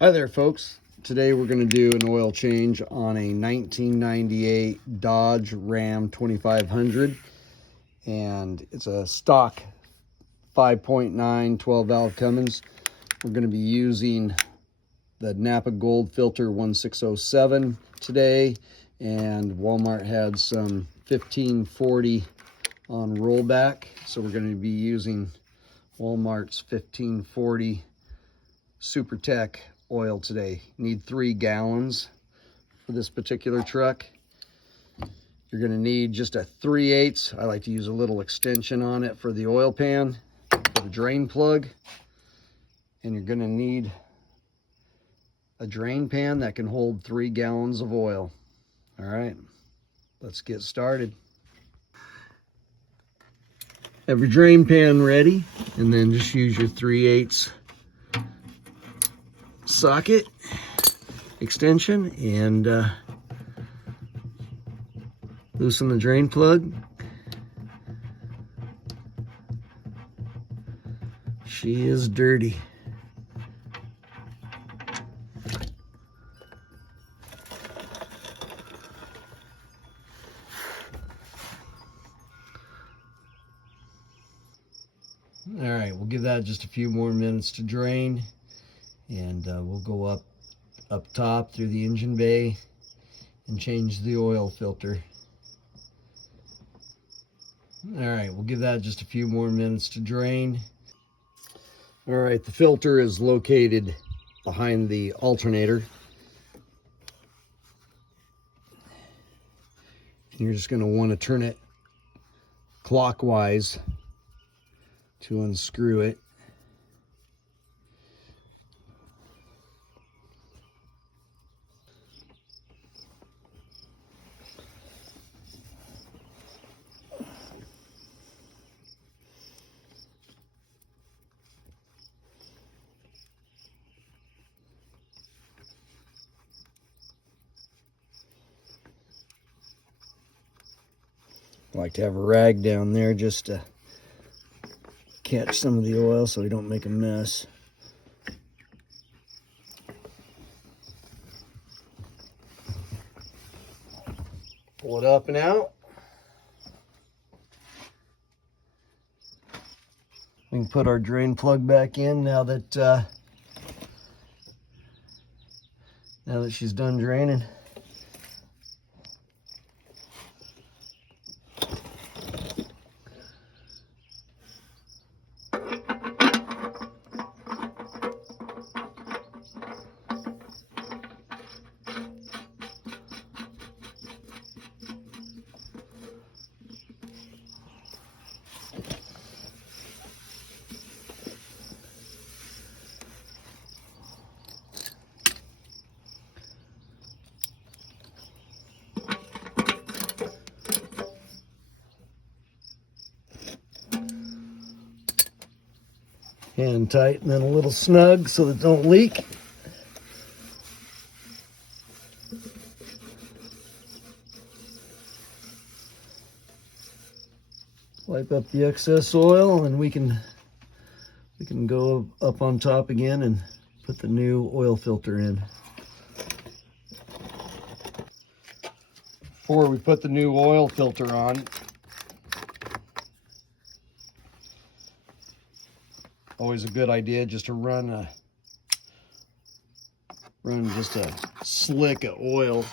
Hi there, folks. Today we're going to do an oil change on a 1998 Dodge Ram 2500, and it's a stock 5.9 12-valve Cummins. We're going to be using the Napa Gold Filter 1607 today, and Walmart had some 1540 on rollback, so we're going to be using Walmart's 1540 Super Tech oil today. Need 3 gallons for this particular truck. You're going to need just a 3/8. I like to use a little extension on it for the oil pan, for the drain plug. And you're going to need a drain pan that can hold 3 gallons of oil. All right, let's get started. Have your drain pan ready, and then just use your 3/8 socket extension and loosen the drain plug. She is dirty. All right, we'll give that just a few more minutes to drain, and we'll go up top through the engine bay and change the oil filter. All right, we'll give that just a few more minutes to drain. All right, the filter is located behind the alternator. You're just going to want to turn it clockwise to unscrew it. I like to have a rag down there just to catch some of the oil so we don't make a mess. Pull it up and out. We can put our drain plug back in now that she's done draining. Hand tight and then a little snug so that it don't leak. Wipe up the excess oil, and we can go up on top again and put the new oil filter in. Before we put the new oil filter on, always a good idea just to run just a slick of oil.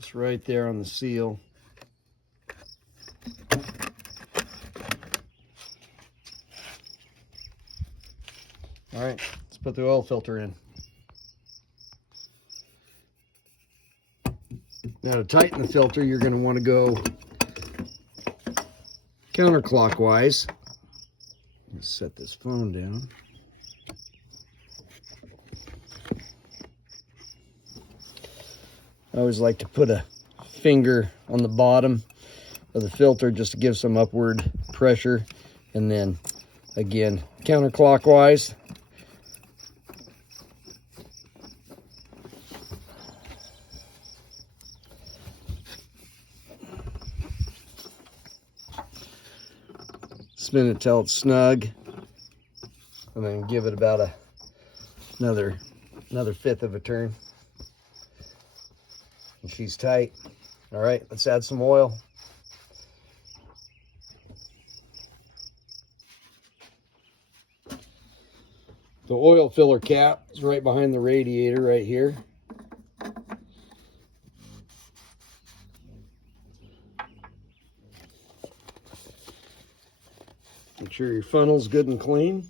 Just right there on the seal. All right, let's put the oil filter in. Now to tighten the filter, you're going to want to go counterclockwise. Let's set this phone down. I always like to put a finger on the bottom of the filter just to give some upward pressure, and then again counterclockwise. spin it till it's snug, and then give it about another fifth of a turn. And she's tight. All right, let's add some oil. The oil filler cap is right behind the radiator right here. Make sure your funnel's good and clean.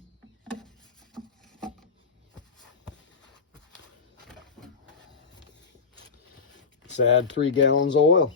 Let's add 3 gallons of oil.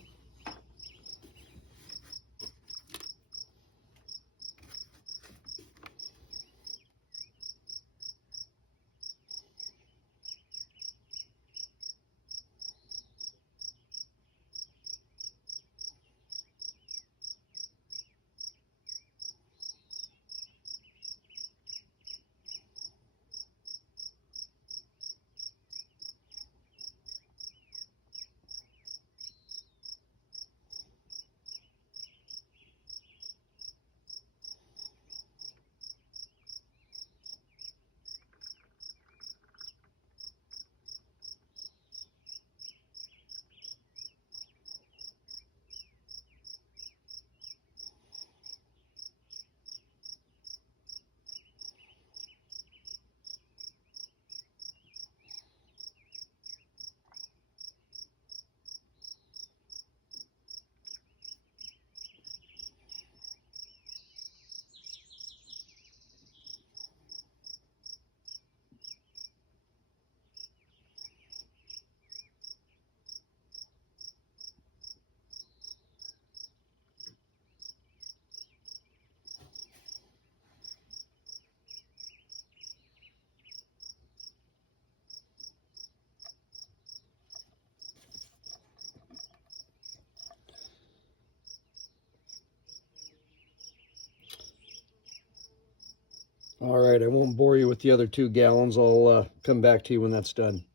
All right, I won't bore you with the other 2 gallons. I'll come back to you when that's done.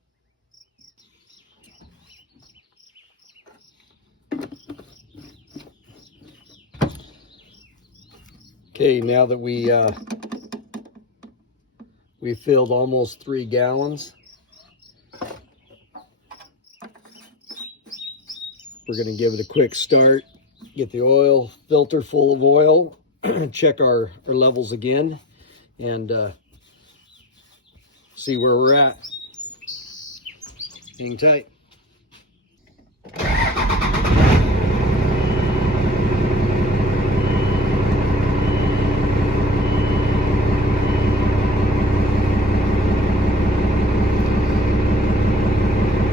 Okay, now that we filled almost 3 gallons, we're going to give it a quick start, get the oil filter full of oil, check our levels again, and see where we're at. Hang tight.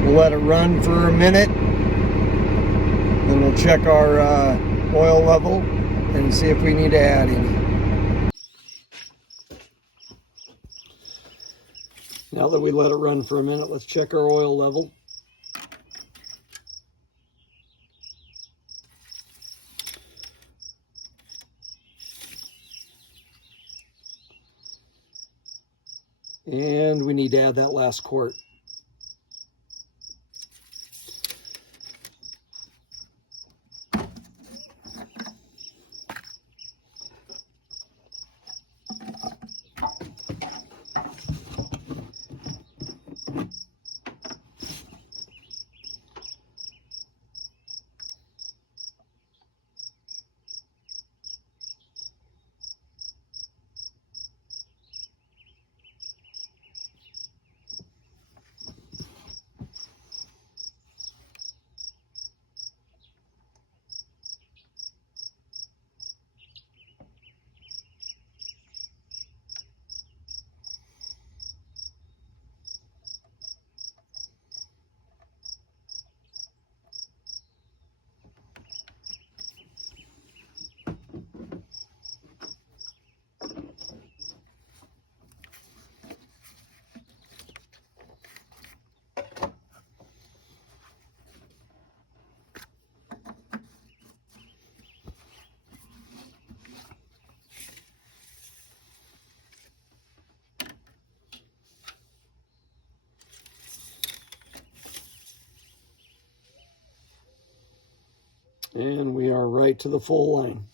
We'll let it run for a minute, then we'll check our oil level and see if we need to add any. Now that we let it run for a minute, let's check our oil level. And we need to add that last quart. And we are right to the full line.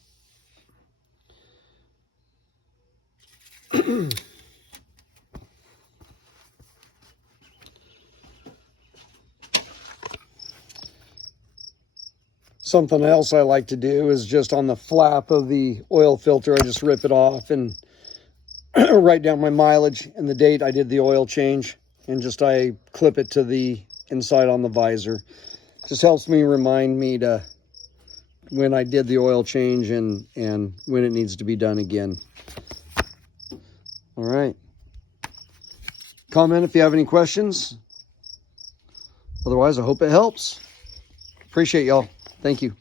Something else I like to do is just on the flap of the oil filter, I just rip it off and write down my mileage and the date I did the oil change, and just I clip it to the inside on the visor. Just helps me remind me to when I did the oil change and when it needs to be done again. All right. Comment if you have any questions. Otherwise, I hope it helps. Appreciate y'all. Thank you.